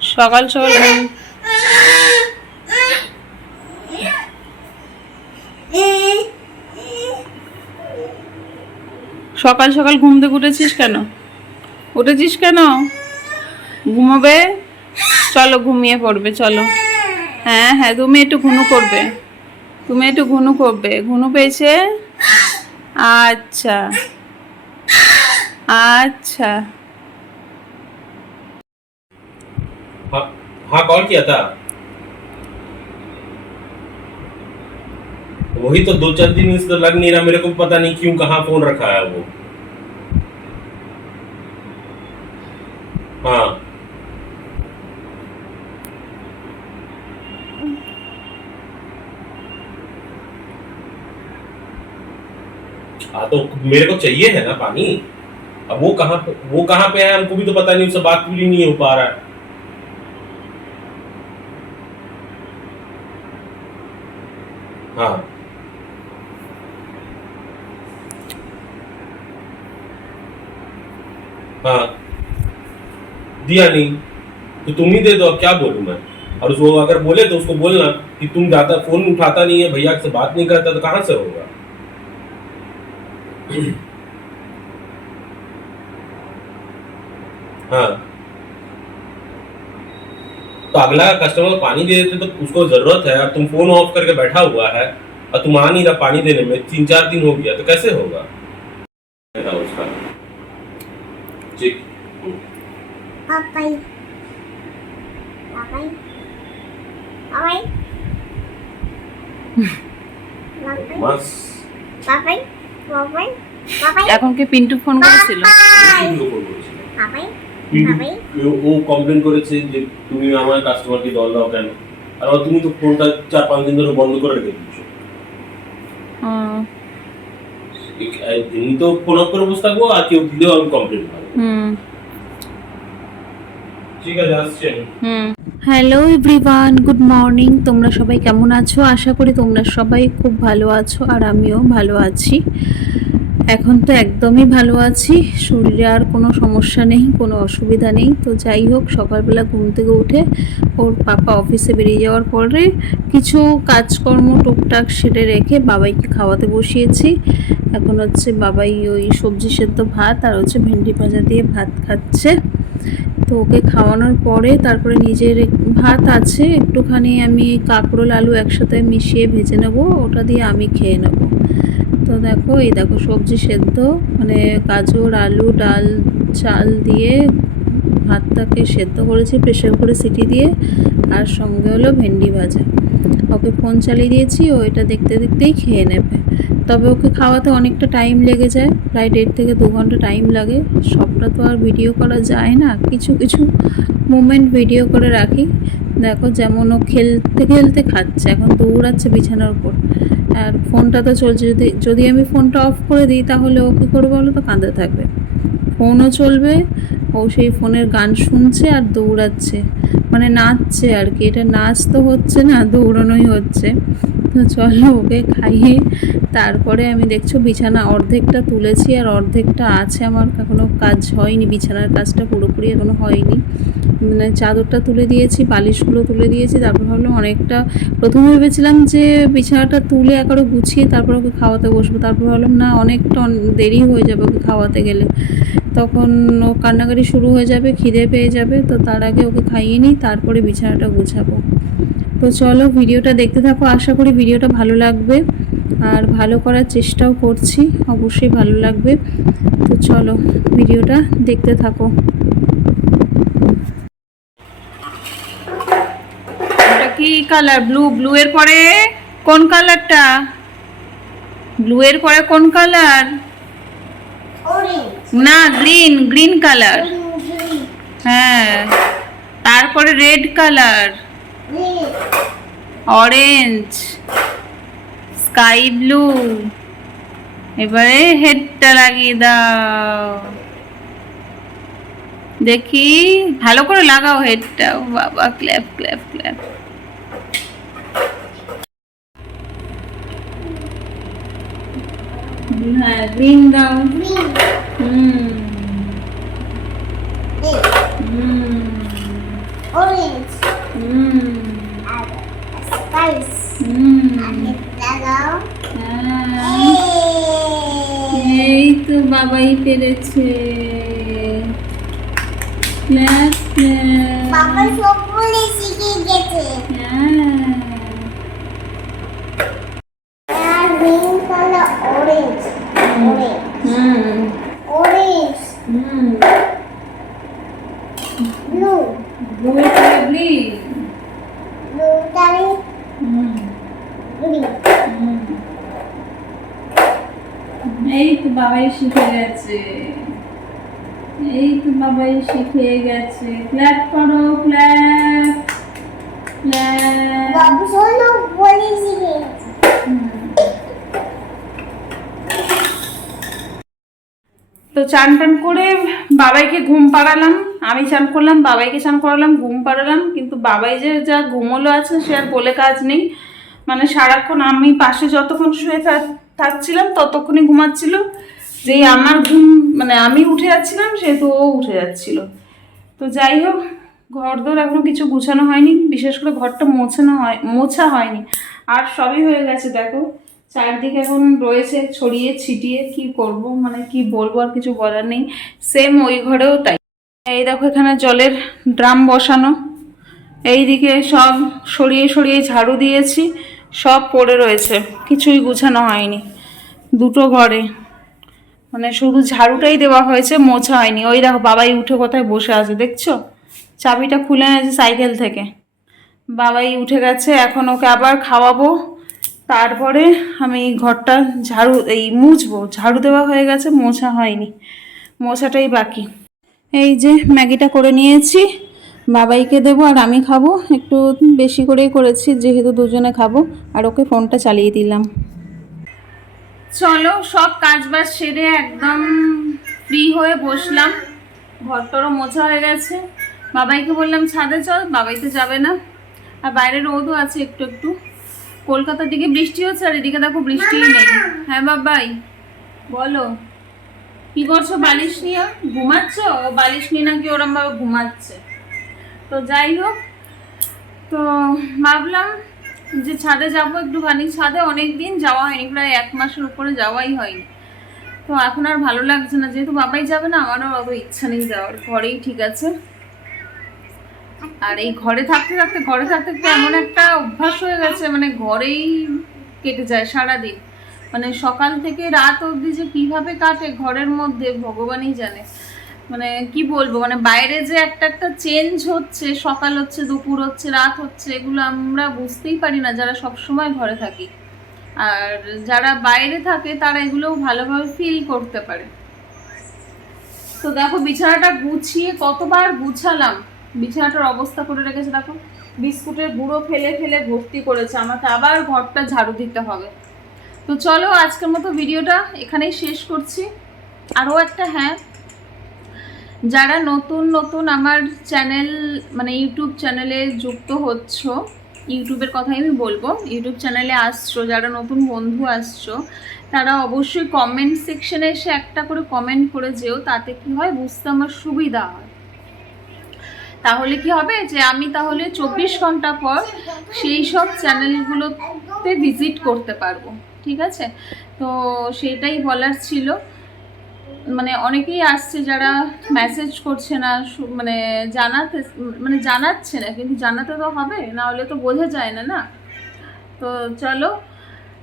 সকাল সকাল ঘুম। সকাল সকাল ঘুম থেকে উঠেছিস কেন? উঠেছিস কেন? ঘুমাবে? চলো ঘুমিয়ে পড়বে, চলো। হ্যাঁ হ্যাঁ তুমি একটু ঘুনু করবে। তুমি একটু ঘুনু করবে। ঘুনু পেয়েছে? আচ্ছা। अच्छा। हाँ, हाँ कॉल किया था। वही तो दो चार दिन से तो लग नहीं रहा, मेरे को पता नहीं क्यों, कहाँ फ़ोन रखा है वो। हाँ। आ तो मेरे को चाहिए है ना पानी? अब वो कहाँ पे, वो कहाँ पे है, हमको भी तो पता नहीं, उससे बात पूरी नहीं हो पा रहा है। हाँ। हाँ। दिया नहीं तो तुम ही दे दो, अब क्या बोलूँ मैं? और उसको अगर बोले तो उसको बोलना कि तुम जाता फ़ोन उठाता नहीं है, भैया से बात नहीं करता तो कहाँ से होगा? हाँ तो अगला कस्टमर पानी दे देते तो उसको जरूरत है अब तुम फोन ऑफ करके बैठा हुआ है और तुम आ नहीं रहा पानी देने में तीन चार दिन हो गया तो कैसे होगा था उसका ठीक Papai. Papai. Papai. Papai. बस Papai. Papai. Papai. এখন কি পিন্টু ফোন করেছিল পিন্টুকে ফোন করেছিল। Papai. ও কমপ্লেন করেছে যে তুমি আমার কাস্টমারকে দল দাও কেন? আর তুমি তো ফোনটা চার পাঁচ দিন ধরে বন্ধ করে রেখে দিচ্ছ হুম, এমনি তো ফোন অফ করে বসে থাকব আর কেউ দিলেও আমি কমপ্লেন পাবো হুম। ঠিক আছে আসছি হুম। হ্যালো এভরিওয়ান গুড মর্নিং তোমরা সবাই কেমন আছো? আশা করি তোমরা সবাই খুব ভালো আছো আর আমিও ভালো আছি। এখন তো একদমই ভালো আছি। শরীরে আর কোনো সমস্যা নেই, কোনো অসুবিধা নেই। তো যাই হোক, সকালবেলা ঘুম থেকে উঠে ওর পাপা অফিসে বেরিয়ে যাওয়ার পরে কিছু কাজকর্ম টুকটাক সেরে রেখে বাবাইকে খাওয়াতে বসিয়েছি। এখন হচ্ছে বাবাই ওই সবজি সেদ্ধ ভাত আর হচ্ছে ভেন্ডি ভাজা দিয়ে ভাত খাচ্ছে। তো ওকে খাওয়ানোর পরে তারপরে নিজের ভাত আছে, একটুখানি আমি কাঁকরোল, আলু একসাথে মিশিয়ে ভেজে নেব, ওটা দিয়ে আমি খেয়ে নেব। তো দেখো, এই দেখো সবজি সেদ্ধ। মানে গাজর, আলু, ডাল, চাল দিয়ে ভাতটাকে সেদ্ধ করেছি প্রেশার করে সিটি দিয়ে। আর সঙ্গে হলো ভেন্ডি ভাজা। ওকে ফোন চালিয়ে দিয়েছি, ও এটা দেখতে দেখতেই খেয়ে নেবে। তবে ওকে খাওয়াতে অনেকটা টাইম লেগে যায়, প্রায় দেড় থেকে দু ঘণ্টা টাইম লাগে। সবটা তো আর ভিডিও করা যায় না, কিছু কিছু মুমেন্ট ভিডিও করে রাখি। দেখো যেমন ও খেলতে খেলতে খাচ্ছে, এখন দৌড়াচ্ছে বিছানার উপর। আর ফোনটা তো চলছে, যদি যদি আমি ফোনটা অফ করে দিই তাহলে ও কী করবে বলো তো? কাঁদে থাকবে। ফোনও চলবে, ও সেই ফোনের গান শুনছে আর দৌড়াচ্ছে। মানে নাচছে আর কি, এটা নাচ তো হচ্ছে না, দৌড়ানোই হচ্ছে। তো চলো ওকে খাইয়ে তারপরে আমি দেখছ বিছানা অর্ধেকটা তুলেছি আর অর্ধেকটা আছে আমার এখনও কাজ হয়নি, বিছানার কাজটা পুরোপুরি এখনও হয়নি। মানে চাদরটা তুলে দিয়েছি, বালিশগুলো তুলে দিয়েছি, তারপর ভাবলাম অনেকটা, প্রথমে ভেবেছিলাম যে বিছানাটা তুলে একবারে গুছিয়ে তারপর ওকে খাওয়াতে বসবো, তারপর ভাবলাম না, অনেকটা দেরি হয়ে যাবে ওকে খাওয়াতে গেলে। তখন ও কান্নাকাটি শুরু হয়ে যাবে, খিদে পেয়ে যাবে, তো তার আগে ওকে খাইয়ে নিই, তারপরে বিছানাটা গুছাবো। তো চলো ভিডিওটা দেখতে থাকো, আশা করি ভিডিওটা ভালো লাগবে। আর ভালো করার চেষ্টাও করছি, অবশ্যই ভালো লাগবে। তো চলো ভিডিওটা দেখতে থাকো এটা কি কালার ব্লু ব্লু এর পরে কোন কালারটা ব্লু এর পরে কোন কালার. না গ্রিন গ্রিন কালার. হ্যাঁ তারপরে red colour orange sky blue এবারে হেডটা লাগিয়ে দাও। দেখি ভালো করে লাগাও হেডটা বাবা ক্ল্যাপ ক্ল্যাপ ক্ল্যাপ হ্যাঁ গ্রিন দাও এই তো বাবাই পেরেছে ক্লাস বাবা সব বলেছি গেছে। হ্যাঁ। আর green colour orange orange orange blue blue green blue colour হুম। গ্রিন হুম। এই তো বাবাই শিখে গেছে। এই তো বাবাই শিখে গেছে। ক্ল্যাপ করো ক্ল্যাপ তো চান টান করে বাবাইকে ঘুম পাড়ালাম, আমি চান করলাম, বাবাইকে চান করালাম, ঘুম পাড়ালাম, কিন্তু বাবাই যে যা ঘুমোলো আছে সে আর বলে কাজ নেই। মানে সারাক্ষণ আমি পাশে যতক্ষণ শুয়ে থাকছিলাম ততক্ষণই ঘুমাচ্ছিল। যে আমার ঘুম মানে আমি উঠে যাচ্ছিলাম, সেহেতু ও উঠে যাচ্ছিল। তো যাই হোক ঘর দোর এখনও কিছু গুছানো হয়নি, বিশেষ করে ঘরটা মোছানো হয় মোছা হয়নি। আর সবই হয়ে গেছে, দেখো। চারদিকে এখন রয়েছে, ছড়িয়ে ছিটিয়ে কি করব মানে কি বলব আর কিছু বলার নেই। সেম ওই ঘরেও তাই। এই দেখো এখানে জলের ড্রাম বসানো। এইদিকে সব সরিয়ে সরিয়ে ঝাড়ু দিয়েছি, সব পড়ে রয়েছে। কিছুই গুছানো হয়নি দুটো ঘরে। মানে শুধু ঝাড়ুটাই দেওয়া হয়েছে, মোছা হয়নি। ওই দেখো বাবাই উঠে কোথায় বসে আছে, দেখছ? চাবিটা খুলে এনেছে সাইকেল থেকে। বাবাই উঠে গেছে, এখন ওকে আবার খাওয়াবো। তারপরে আমি ঘরটা ঝাড়ু, এই মুছবো। ঝাড়ু দেওয়া হয়ে গেছে, মোছা হয়নি। মোছাটাই বাকি। এই যে ম্যাগিটা করে নিয়েছি, বাবাইকে দেবো আর আমি খাব। একটু বেশি করেই করেছি, যেহেতু দুজনে খাব। আর ওকে ফোনটা চালিয়ে দিলাম। চলো, সব কাজ বাজ সেরে একদম ফ্রি হয়ে বসলাম। ঘরটারও মোছা হয়ে গেছে। বাবাইকে বললাম ছাদে চল বাবাই তো যাবে না। আর বাইরে রোদও আছে একটু একটু। কলকাতার দিকে বৃষ্টি হচ্ছে আর এদিকে দেখো বৃষ্টিই নেই। হ্যাঁ বাবাই বলো। কি করছ বালিশ নিয়ে ঘুমাচ্ছ? বালিশ নিয়ে নাকি ওরম ভাবে ঘুমাচ্ছে। তো যাই হোক তো ভাবলাম যে ছাদে যাব একটুখানি। ছাদে অনেক দিন যাওয়া হয়নি প্রায় এক মাসের উপরে যাওয়াই হয়নি। তো এখন আর ভালো লাগছে না। যেহেতু বাবাই যাবে না আমারও অত ইচ্ছা নেই যাওয়ার। ঘরেই ঠিক আছে। আর এই ঘরে থাকতে থাকতে, ঘরে থাকতে থাকতে এমন একটা অভ্যাস হয়ে গেছে মানে ঘরেই কেটে যায় সারাদিন। মানে সকাল থেকে রাত অবধি যে কীভাবে কাটে ঘরের মধ্যে, ভগবানই জানে। মানে কি বলব মানে বাইরে যে একটা একটা চেঞ্জ হচ্ছে, সকাল হচ্ছে, দুপুর হচ্ছে, রাত হচ্ছে, এগুলো আমরা বুঝতেই পারি না, যারা সব সময় ঘরে থাকি। আর যারা বাইরে থাকে, তারা এগুলো ভালোভাবে ফিল করতে পারে। তো দেখো, বিছানাটা গুছিয়ে কতবার গুছালাম। বিছানাটার অবস্থা করে রেখেছে, দেখো। বিস্কুটের গুঁড়ো ফেলে ফেলে ভর্তি করেছে, আমাকে আবার ঘরটা ঝাড়ু দিতে হবে। তো চলো, আজকের মতো ভিডিওটা এখানেই শেষ করছি। আরও একটা হ্যাঁ যারা নতুন নতুন আমার চ্যানেল মানে ইউটিউব চ্যানেলে যুক্ত হচ্ছ, ইউটিউবের কথাই আমি বলব, ইউটিউব চ্যানেলে আসছো, যারা নতুন বন্ধু আসছো, তারা অবশ্যই কমেন্ট সেকশনে এসে একটা করে কমেন্ট করে যেও, তাতে কি হয়, বুঝতে আমার সুবিধা হয়। তাহলে কি হবে যে আমি তাহলে চব্বিশ ঘণ্টা পর সেই সব চ্যানেলগুলোতে ভিজিট করতে পারব, ঠিক আছে? তো সেটাই বলার ছিল। মানে অনেকেই আসছে যারা মেসেজ করছে না মানে জানাতে মানে জানাচ্ছে না, কিন্তু জানাতে তো হবে, না হলে তো বোঝা যায় না না? তো চলো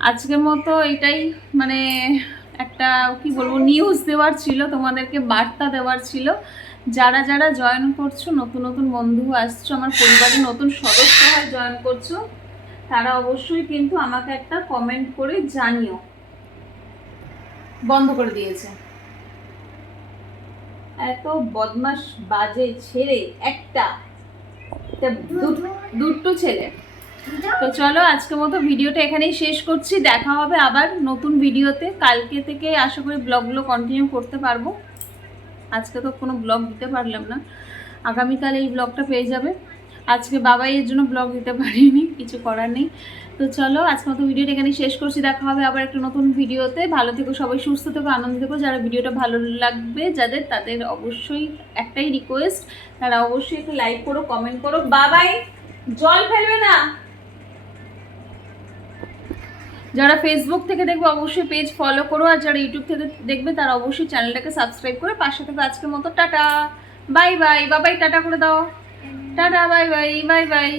আজকের মতো এটাই মানে একটা, কি বলব নিউজ দেওয়ার ছিল, তোমাদেরকে বার্তা দেওয়ার ছিল। যারা যারা জয়েন করছ, নতুন নতুন বন্ধু আসছো, আমার পরিবারের নতুন সদস্য হয় জয়েন করছ, তারা অবশ্যই কিন্তু আমাকে একটা কমেন্ট করে জানিও। বন্ধ করে দিয়েছে। এত বদমাস বাজে ছেলে একটা। দুটো ছেলে। তো চলো, আজকের মতো ভিডিওটা এখানেই শেষ করছি। দেখা হবে আবার নতুন ভিডিওতে। কালকে থেকে আশা করি ব্লগগুলো কন্টিনিউ করতে পারব। আজকে তো কোনো ব্লগ দিতে পারলাম না। আগামীকাল এই ব্লগটা পেয়ে যাবে। আজকে বাবাই এর জন্য ব্লগ দিতে পারিনি, কিছু করার নেই। তো চলো আজকে মতো ভিডিওটা এখানে শেষ করছি। দেখা হবে আবার একটা নতুন ভিডিওতে ভালো থেকো, সবাই সুস্থ থেকো, আনন্দ থেকো। যারা ভিডিওটা ভালো লাগবে যাদের, তাদের অবশ্যই একটাই রিকোয়েস্ট তারা অবশ্যই একটু লাইক করো কমেন্ট করো। বাবাই, জল ফেলবে না? যারা ফেসবুক থেকে দেখবে অবশ্যই পেজ ফলো করো আর যারা ইউটিউব থেকে দেখবে তারা অবশ্যই চ্যানেলটাকে সাবস্ক্রাইব করে পাশে থেকে আজকের মতো টাটা। বাই বাই বাবাই টাটা করে দাও। Tata bye bye bye by